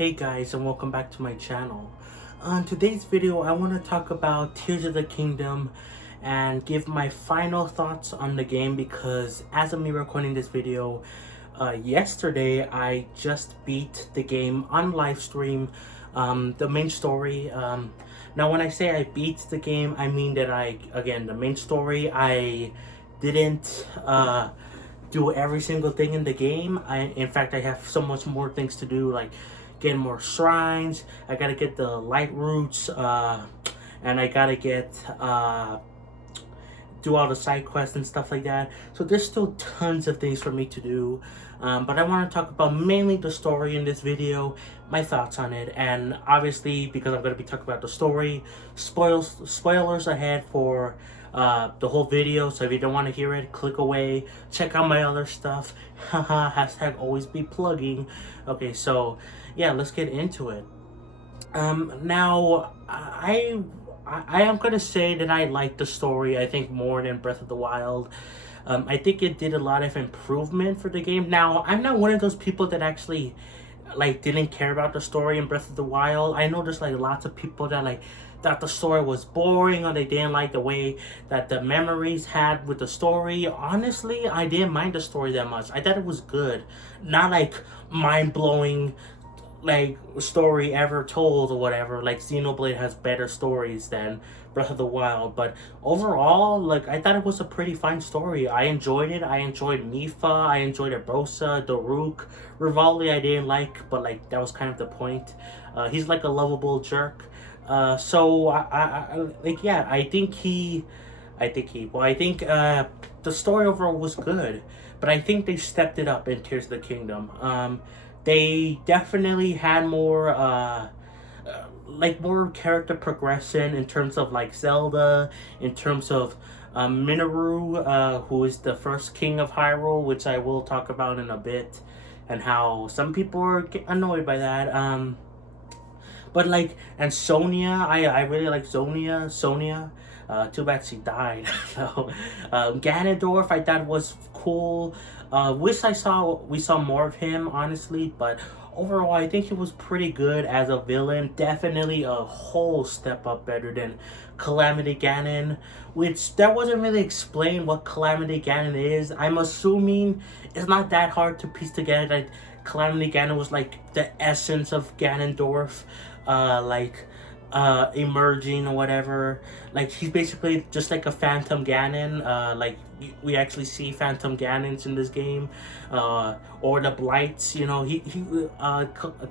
Hey guys, and welcome back to my channel. On today's video, I want to talk about Tears of the Kingdom and give my final thoughts on the game, because as of me recording this video, yesterday I just beat the game on live stream, the main story. Now when I say I beat the game, I mean that the main story, I didn't do every single thing in the game. In fact, I have so much more things to do, like getting more shrines. I gotta get the light roots, and I gotta get do all the side quests and stuff like that. So there's still tons of things for me to do, but I want to talk about mainly the story in this video, my thoughts on it, and obviously because I'm going to be talking about the story, spoilers ahead for the whole video. So if you don't want to hear it, click away, check out my other stuff. Haha, hashtag always be plugging. Okay, so yeah, let's get into it. Now I am going to say that I like the story, I think, more than Breath of the Wild. I think it did a lot of improvement for the game. Now, I'm not one of those people that actually, didn't care about the story in Breath of the Wild. I know there's, lots of people that, thought the story was boring, or they didn't like the way that the memories had with the story. Honestly, I didn't mind the story that much. I thought it was good. Not, mind-blowing story ever told or whatever. Like Xenoblade has better stories than Breath of the Wild, but overall, I thought it was a pretty fine story. I enjoyed it. I enjoyed Mipha, I enjoyed Urbosa, Daruk. Rivali I didn't like, but that was kind of the point. He's a lovable jerk. So I think the story overall was good, but I think they stepped it up in Tears of the Kingdom. They definitely had more more character progression in terms of Zelda, in terms of Minoru, who is the first king of Hyrule, which I will talk about in a bit, and how some people are annoyed by that. But and Sonia, I really like Sonia. Too bad she died. So Ganondorf I thought was cool. Wish we saw more of him, honestly, but overall I think he was pretty good as a villain. Definitely a whole step up better than Calamity Ganon, which that wasn't really explained what Calamity Ganon is. I'm assuming it's not that hard to piece together that Calamity Ganon was the essence of Ganondorf, emerging or whatever. He's basically just a Phantom Ganon. We actually see Phantom Ganons in this game, or the Blights.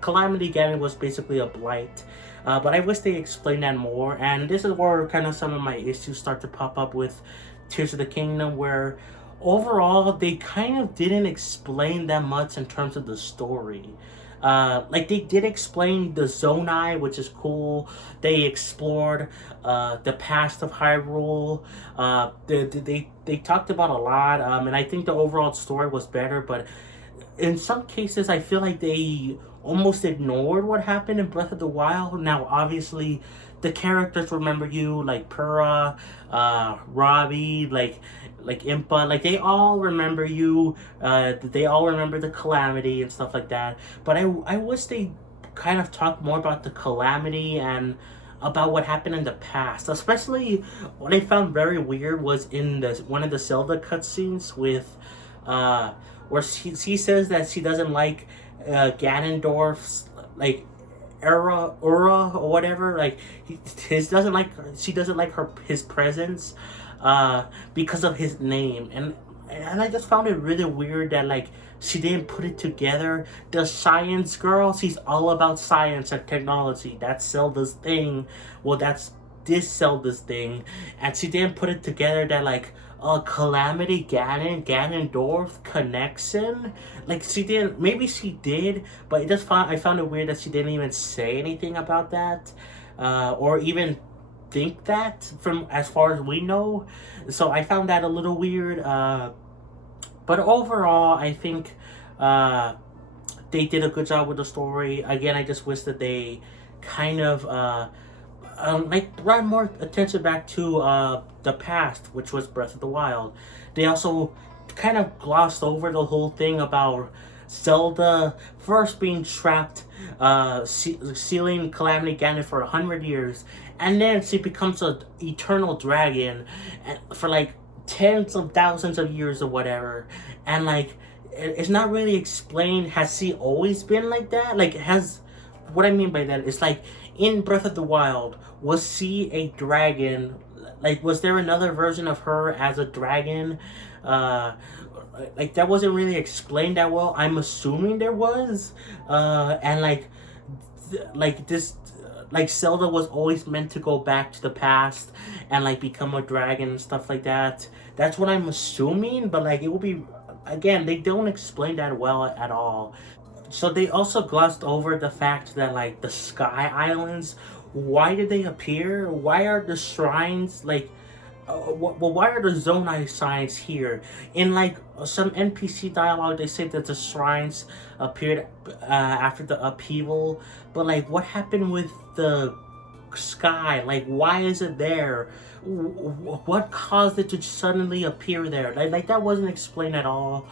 Calamity Ganon was basically a Blight. But I wish they explained that more, and this is where kind of some of my issues start to pop up with Tears of the Kingdom, where overall they kind of didn't explain that much in terms of the story. They did explain the Zonai, which is cool. They explored the past of Hyrule. They talked about a lot, and I think the overall story was better, but in some cases I feel like they almost ignored what happened in Breath of the Wild. Now obviously the characters remember you, Purah, Robbie, Impa, they all remember you. They all remember the Calamity and stuff like that. But I wish they kind of talked more about the Calamity and about what happened in the past. Especially what I found very weird was in one of the Zelda cutscenes with where she says that she doesn't like Ganondorf's Ura or whatever. She doesn't like his presence because of his name, and I just found it really weird that she didn't put it together. The science girl, she's all about science and technology. That's Zelda's thing. Well, that's this Zelda's thing, and she didn't put it together that Calamity Ganondorf connection. She didn't. Maybe she did, but I found it weird that she didn't even say anything about that, or even think that, from as far as we know. So I found that a little weird. But overall, I think they did a good job with the story. Again, I just wish that they kind of brought more attention back to the past, which was Breath of the Wild. They also kind of glossed over the whole thing about Zelda first being trapped, sealing Calamity Ganon for 100 years, and then she becomes an eternal dragon for like tens of thousands of years or whatever, and like it's not really explained. Has she always been like that? Like, has what I mean by that is like in Breath of the Wild, was she a dragon? Like, was there another version of her as a dragon? Uh, like that wasn't really explained that well. I'm assuming there was, and like this, like Zelda was always meant to go back to the past and like become a dragon and stuff like that. That's what I'm assuming, but like it will be, again, they don't explain that well at all. So they also glossed over the fact that like the Sky Islands, why did they appear? Why are the shrines like? Well, why are the Zonai signs here? In like some NPC dialogue, they say that the shrines appeared after the upheaval, but like, what happened with the sky? Like, why is it there? What caused it to suddenly appear there? Like that wasn't explained at all.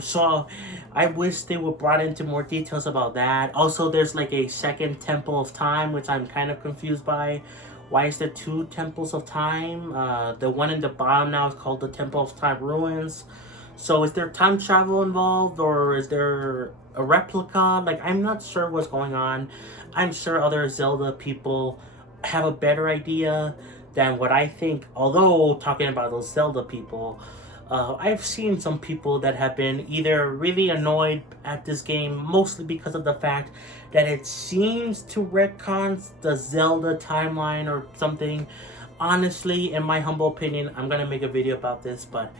So I wish they were brought into more details about that. Also, there's like a second Temple of Time, which I'm kind of confused by. Why is there two Temples of Time? The one in the bottom now is called the Temple of Time Ruins. So is there time travel involved, or is there a replica? Like, I'm not sure what's going on. I'm sure other Zelda people have a better idea than what I think. Although, talking about those Zelda people, I've seen some people that have been either really annoyed at this game, mostly because of the fact that it seems to retcon the Zelda timeline or something. Honestly, in my humble opinion, I'm gonna make a video about this, but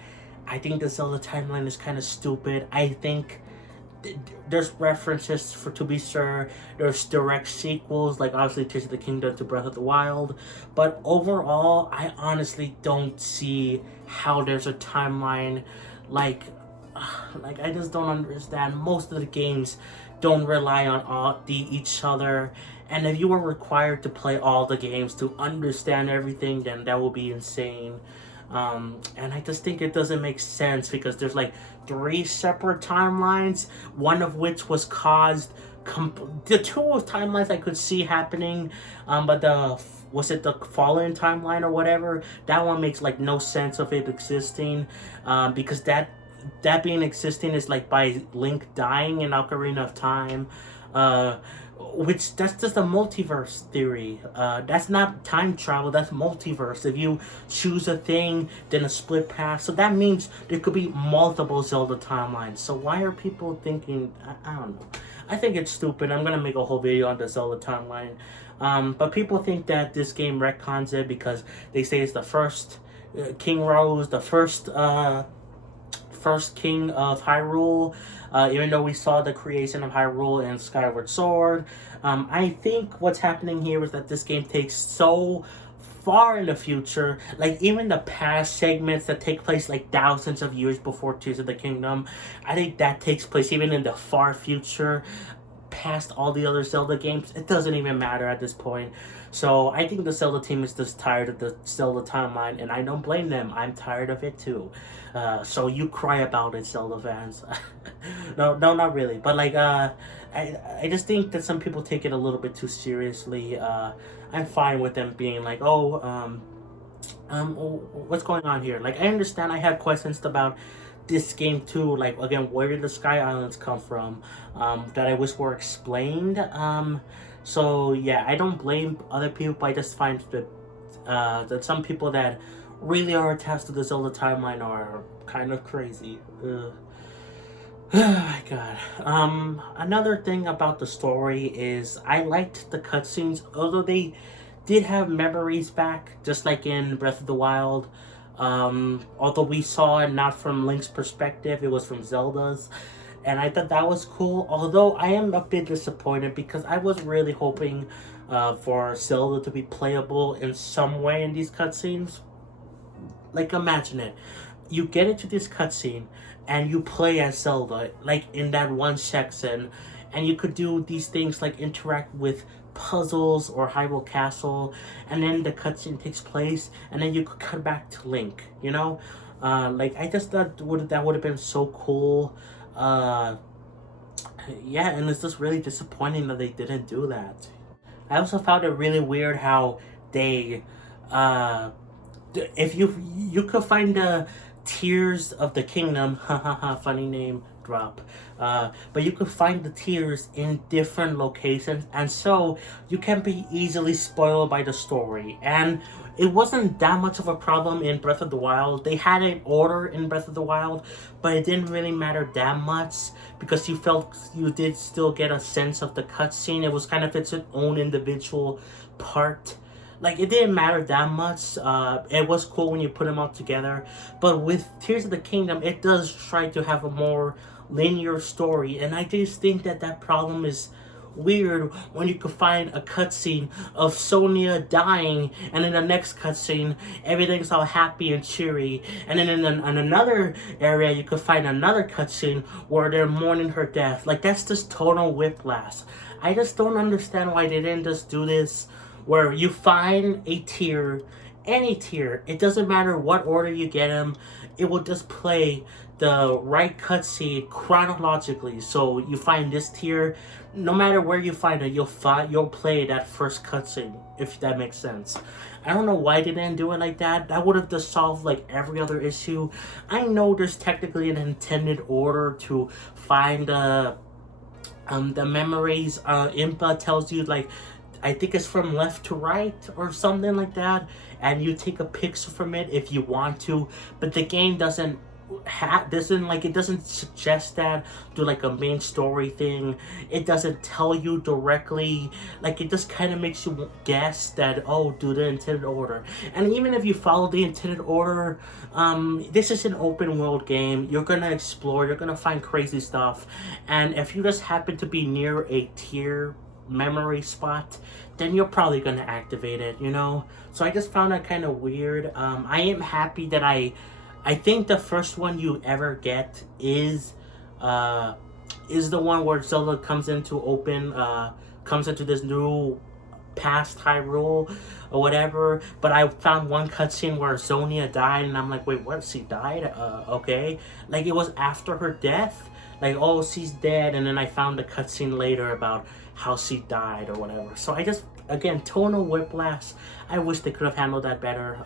I think the Zelda timeline is kind of stupid. I think there's references for, to be sure, there's direct sequels like obviously Tears of the Kingdom to Breath of the Wild, but overall I honestly don't see how there's a timeline. like like I just don't understand. Most of the games don't rely on each other, and if you were required to play all the games to understand everything, then that would be insane. And I just think it doesn't make sense because there's like three separate timelines, one of which was caused. The two timelines I could see happening, but was it the Fallen timeline or whatever? That one makes like no sense of it existing, because that being existing is like by Link dying in Ocarina of Time. Which that's just a multiverse theory. That's not time travel, that's multiverse. If you choose a thing, then a split path. So that means there could be multiple Zelda timelines. So why are people thinking, I don't know. I think it's stupid. I'm gonna make a whole video on the Zelda timeline. But people think that this game retcons it because they say it's the first King Rose, the first king of Hyrule, even though we saw the creation of Hyrule in Skyward Sword. I think what's happening here is that this game takes so far in the future, like even the past segments that take place like thousands of years before Tears of the Kingdom, I think that takes place even in the far future, past all the other Zelda games. It doesn't even matter at this point. So I think the Zelda team is just tired of the Zelda timeline, and I don't blame them. I'm tired of it too. So you cry about it, Zelda fans. No, not really. But like, I just think that some people take it a little bit too seriously. I'm fine with them being like, what's going on here? Like, I understand. I have questions about this game too. Like, again, where did the Sky Islands come from? That I wish were explained. So yeah, I don't blame other people, but I just find that some people that really are attached to the Zelda timeline are kind of crazy. Oh my god. Another thing about the story is I liked the cutscenes, although they did have memories back, just like in Breath of the Wild. Although we saw it not from Link's perspective, it was from Zelda's. And I thought that was cool, although I am a bit disappointed because I was really hoping for Zelda to be playable in some way in these cutscenes. Like, imagine it. You get into this cutscene and you play as Zelda, like in that one section, and you could do these things like interact with puzzles or Hyrule Castle, and then the cutscene takes place, and then you could cut back to Link, like, I just thought that would have been so cool. yeah, and it's just really disappointing that they didn't do that. I also found it really weird how they, uh, if you could find the Tears of the Kingdom, funny name drop. But you could find the tears in different locations, and so you can be easily spoiled by the story. And it wasn't that much of a problem in Breath of the Wild. They had an order in Breath of the Wild, but it didn't really matter that much because you felt you did still get a sense of the cutscene. It was kind of its own individual part. Like, it didn't matter that much. It was cool when you put them all together, but with Tears of the Kingdom, it does try to have a more linear story, and I just think that that problem is weird when you could find a cutscene of Sonia dying, and in the next cutscene everything's all happy and cheery, and then in another area you could find another cutscene where they're mourning her death. Like, that's just total whiplash. I just don't understand why they didn't just do this where you find a tier, any tier, it doesn't matter what order you get them, it will just play the right cutscene chronologically. So you find this tier, no matter where you find it, you'll play that first cutscene, if that makes sense. I don't know why they didn't do it like that. That would have just solved like every other issue. I know there's technically an intended order to find the memories. Impa tells you, like, I think it's from left to right or something like that, and you take a picture from it if you want to, but the game doesn't it doesn't suggest that to like a main story thing. It doesn't tell you directly. Like, it just kind of makes you guess that, oh, do the intended order. And even if you follow the intended order, this is an open world game. You're gonna explore, you're gonna find crazy stuff, and if you just happen to be near a tier memory spot, then you're probably gonna activate it, you know? So I just found that kind of weird. I am happy that I think the first one you ever get is the one where Zelda comes into this new past Hyrule or whatever. But I found one cutscene where Sonia died, and I'm like, wait, what? She died? Okay. Like, it was after her death. Like, oh, she's dead, and then I found the cutscene later about how she died or whatever. So I just, again, tonal whiplash. I wish they could have handled that better.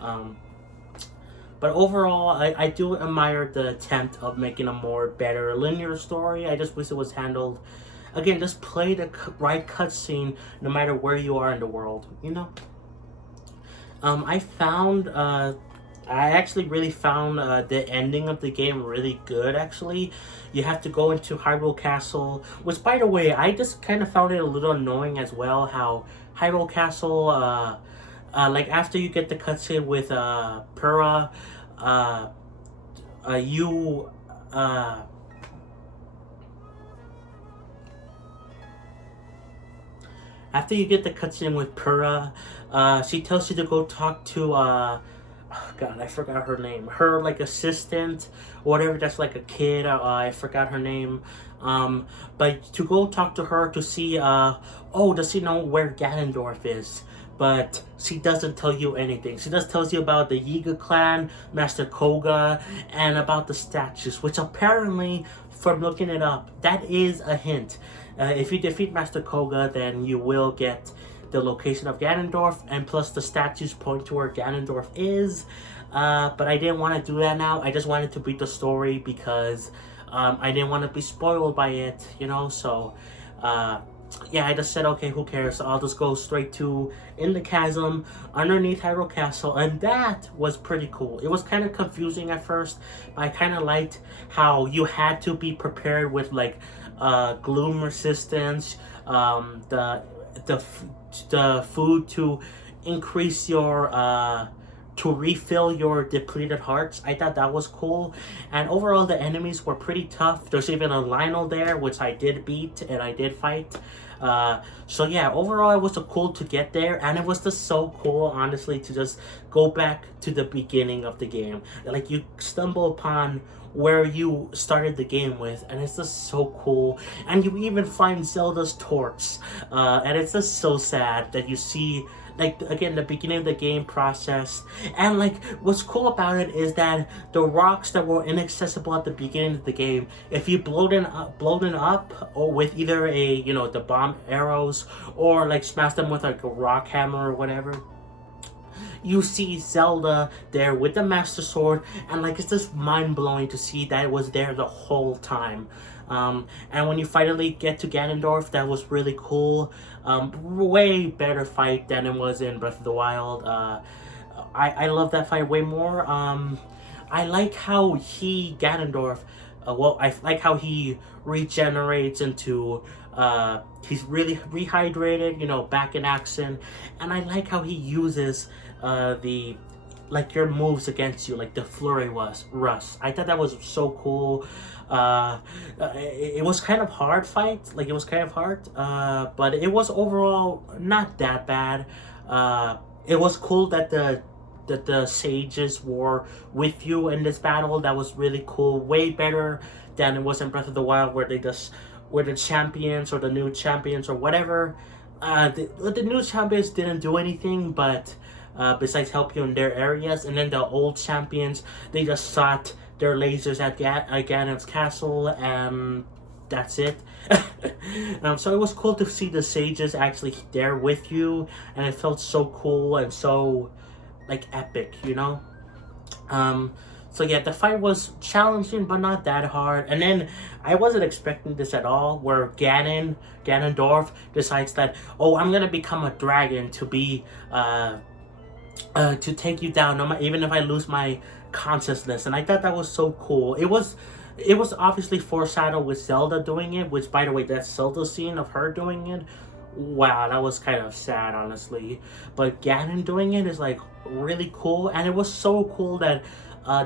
But overall, I do admire the attempt of making a more better linear story. I just wish it was handled. Again, just play the right cutscene no matter where you are in the world, you know? I actually really found the ending of the game really good, actually. You have to go into Hyrule Castle, which, by the way, I just kind of found it a little annoying as well, how Hyrule Castle, like, after you get the cutscene with Purah, after you get the cutscene with Purah, she tells you to go talk to, oh God, I forgot her name. Her, like, assistant, whatever, that's like a kid, I forgot her name. But to go talk to her to see, oh, does she know where Ganondorf is? But she doesn't tell you anything. She just tells you about the Yiga clan, Master Koga, and about the statues, which apparently, from looking it up, that is a hint. If you defeat Master Koga, then you will get the location of Ganondorf, and plus the statues point to where Ganondorf is. But I didn't want to do that now. I just wanted to beat the story because I didn't want to be spoiled by it, you know? So, yeah, I just said, okay, who cares? So I'll just go straight to In the Chasm, underneath Hyrule Castle, and that was pretty cool. It was kind of confusing at first, but I kind of liked how you had to be prepared with, like, gloom resistance, the food to increase your to refill your depleted hearts. I thought that was cool, and overall the enemies were pretty tough. There's even a Lionel there, which I did beat and I did fight. So yeah, overall it was cool to get there, and it was just so cool, honestly, to just go back to the beginning of the game. Like, you stumble upon where you started the game with, and it's just so cool. And you even find Zelda's torch, and it's just so sad that you see like again the beginning of the game process. And like what's cool about it is that the rocks that were inaccessible at the beginning of the game, if you blow them up, or with either a, you know, the bomb arrows, or like smash them with like a rock hammer or whatever, you see Zelda there with the Master Sword, and like it's just mind blowing to see that it was there the whole time. And when you finally get to Ganondorf, that was really cool. Way better fight than it was in Breath of the Wild. I love that fight way more. I like how Ganondorf, I like how he regenerates into, he's really rehydrated, you know, back in action. And I like how he uses the, like, your moves against you, like the Flurry Rust. I thought that was so cool. It was kind of hard fight, like it was kind of hard, but it was overall not that bad. It was cool that the sages were with you in this battle. That was really cool, way better than it was in Breath of the Wild, where the champions or the new champions or whatever, the new champions didn't do anything but besides help you in their areas, and then the old champions, they just shot their lasers at Ganon's castle, and that's it. So it was cool to see the sages actually there with you, and it felt so cool and so like epic, you know. So yeah, the fight was challenging but not that hard. And then I wasn't expecting this at all, where Ganondorf decides that, oh, I'm gonna become a dragon to be to take you down, even if I lose my consciousness. And I thought that was so cool. It was obviously foreshadowed with Zelda doing it, which, by the way, that Zelda scene of her doing it, wow, that was kind of sad, honestly. But Ganon doing it is like really cool, and it was so cool that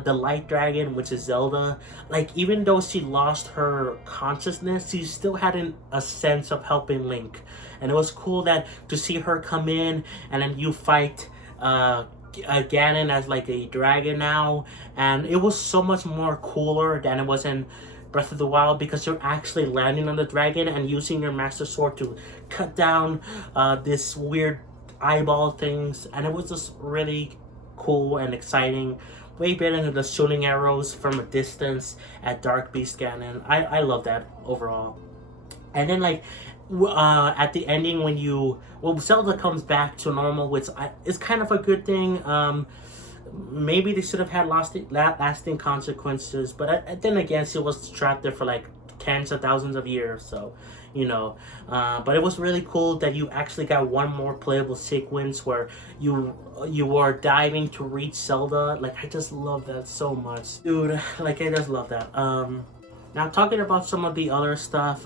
the light dragon, which is Zelda, like even though she lost her consciousness, she still had a sense of helping Link. And it was cool that to see her come in, and then you fight Ganon as like a dragon now, and it was so much more cooler than it was in Breath of the Wild, because you're actually landing on the dragon and using your Master Sword to cut down this weird eyeball things, and it was just really cool and exciting. Way better than the shooting arrows from a distance at Dark Beast Ganon. I love that overall. And then like at the ending, when Zelda comes back to normal, which is kind of a good thing. Maybe they should have had lasting consequences, but then again, she was trapped there for like tens of thousands of years, so you know. But it was really cool that you actually got one more playable sequence where you are diving to reach Zelda. Like, I just love that so much, dude. Like, I just love that. Now talking about some of the other stuff,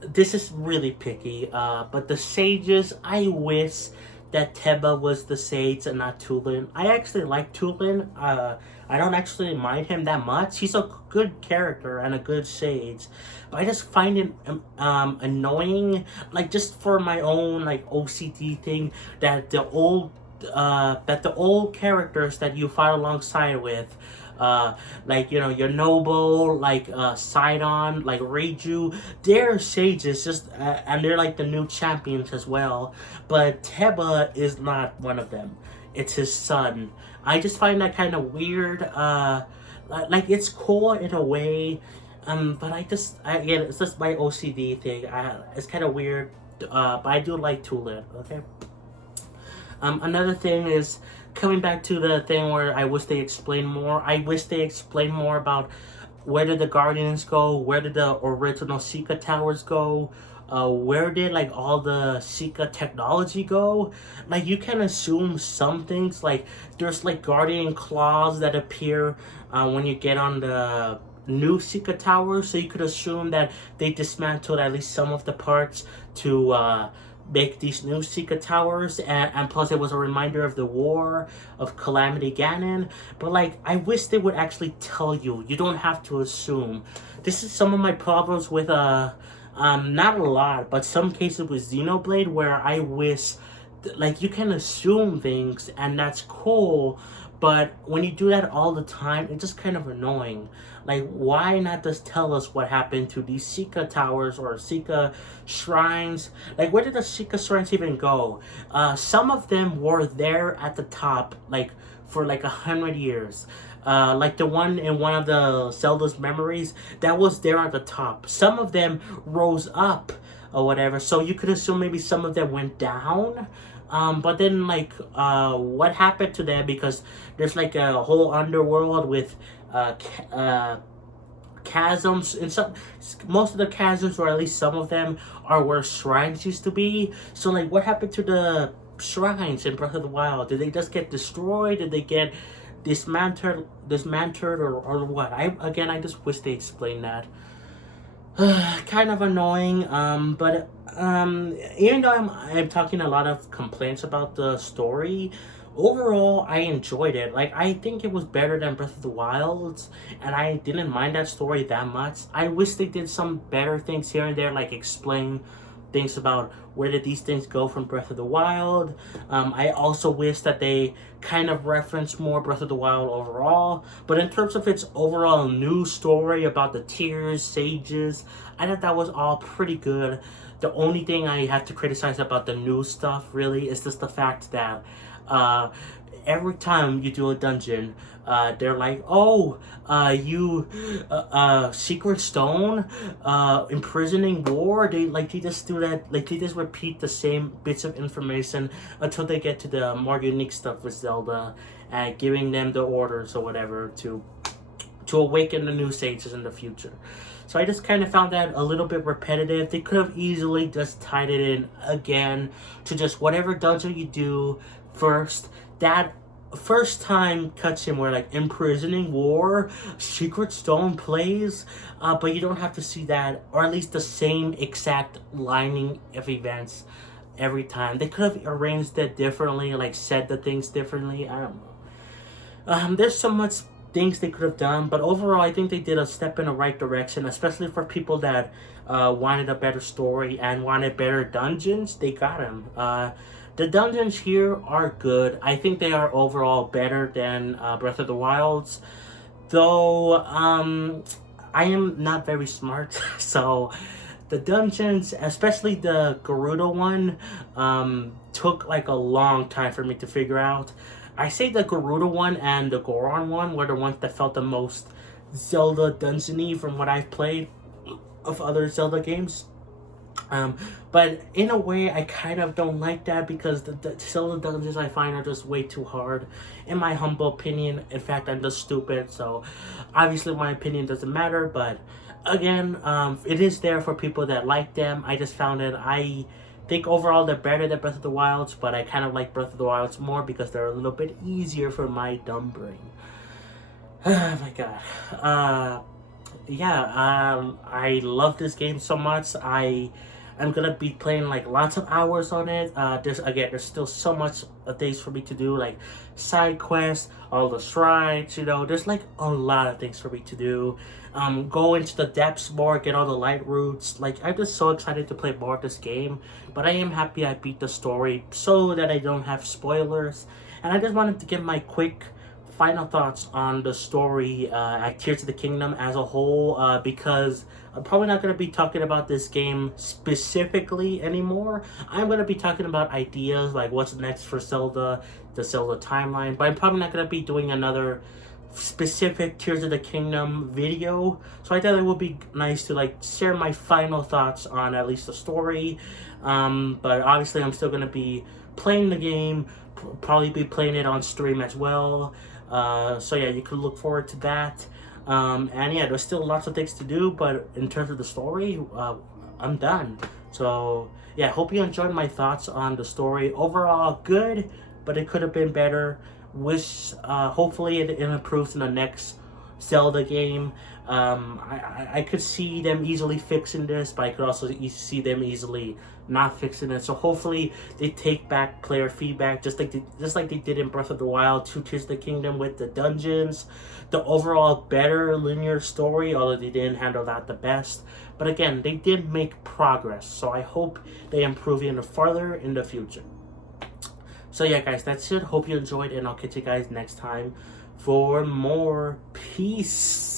this is really picky, but the sages, I wish that Teba was the sage and not Tulin. I actually like Tulin. I don't actually mind him that much. He's a good character and a good sage, but I just find it annoying, like just for my own like OCD thing, that the old characters that you fight alongside with, like, you know, your Noble, like Sidon, like Reiju, they're sages, just and they're like the new champions as well. But Teba is not one of them. It's his son. I just find that kind of weird. Like, it's cool in a way, but again, it's just my OCD thing. It's kind of weird, but I do like Tulin. Okay. Another thing is, coming back to the thing where I wish they explained more. I wish they explained more about where did the Guardians go, where did the original Sheikah Towers go, where did like all the Sheikah technology go. Like, you can assume some things, like there's like Guardian claws that appear when you get on the new Sheikah Tower, so you could assume that they dismantled at least some of the parts to make these new Sheikah Towers, and plus it was a reminder of the war of Calamity Ganon. But like, I wish they would actually tell you. You don't have to assume. This is some of my problems with not a lot, but some cases with Xenoblade, where I wish like you can assume things and that's cool, But when you do that all the time, it's just kind of annoying. Like, why not just tell us what happened to these Sika towers or Sika shrines? Like, where did the Sika shrines even go? Some of them were there at the top, like, for like 100 years. Like the one in one of the Zelda's memories, that was there at the top. Some of them rose up or whatever, so you could assume maybe some of them went down. But then, like, what happened to them? Because there's like a whole underworld with chasms, and most of the chasms, or at least some of them, are where shrines used to be. So, like, what happened to the shrines in Breath of the Wild? Did they just get destroyed? Did they get dismantled, or what? I just wish they explained that. Kind of annoying, but even though I'm talking a lot of complaints about the story, overall I enjoyed it. Like, I think it was better than Breath of the Wild, and I didn't mind that story that much. I wish they did some better things here and there, like explain things about where did these things go from Breath of the Wild. I also wish that they kind of referenced more Breath of the Wild overall. But in terms of its overall new story about the tears, sages, I thought that was all pretty good. The only thing I have to criticize about the new stuff really is just the fact that every time you do a dungeon, they're like, oh, secret stone, imprisoning war. They just do that. Like, they just repeat the same bits of information until they get to the more unique stuff with Zelda, and giving them the orders or whatever to awaken the new sages in the future. So I just kind of found that a little bit repetitive. They could have easily just tied it in again to just whatever dungeon you do first. That first time cutscene where, like, imprisoning war, secret stone plays, but you don't have to see that, or at least the same exact lining of events every time. They could have arranged it differently, like said the things differently. I don't know. There's so much things they could have done, but overall I think they did a step in the right direction, especially for people that wanted a better story and wanted better dungeons. They got them. The dungeons here are good. I think they are overall better than Breath of the Wild's, though I am not very smart, so the dungeons, especially the Gerudo one, took like a long time for me to figure out. I say the Gerudo one and the Goron one were the ones that felt the most Zelda dungeon-y from what I've played of other Zelda games. But in a way, I kind of don't like that, because the Zelda dungeons I find are just way too hard, in my humble opinion. In fact, I'm just stupid, so obviously my opinion doesn't matter. But again, it is there for people that like them. I just found it. I think overall they're better than Breath of the Wilds, but I kind of like Breath of the Wilds more because they're a little bit easier for my dumb brain. Oh my god. I love this game so much. I'm gonna be playing like lots of hours on it. There's still so much things for me to do, like side quests, all the shrines, there's like a lot of things for me to do. Go into the depths more, get all the light roots. Like, I'm just so excited to play more of this game, but I am happy I beat the story so that I don't have spoilers. And I just wanted to give my quick final thoughts on the story at Tears of the Kingdom as a whole, because I'm probably not going to be talking about this game specifically anymore. I'm going to be talking about ideas, like what's next for Zelda, the Zelda Timeline, but I'm probably not going to be doing another specific Tears of the Kingdom video. So I thought it would be nice to like share my final thoughts on at least the story. But obviously I'm still going to be playing the game, probably be playing it on stream as well. So yeah, you can look forward to that. And yeah, there's still lots of things to do, but in terms of the story, I'm done. So yeah, hope you enjoyed my thoughts on the story. Overall, good, but it could have been better. Hopefully it improves in the next Zelda game. I could see them easily fixing this, but I could also see them easily not fixing it. So hopefully they take back player feedback, just like they did in Breath of the Wild 2 Tears of the Kingdom, with the dungeons, the overall better linear story, although they didn't handle that the best. But again, they did make progress, so I hope they improve even further in the future. So yeah, guys, that's it. Hope you enjoyed, and I'll catch you guys next time for more. Peace.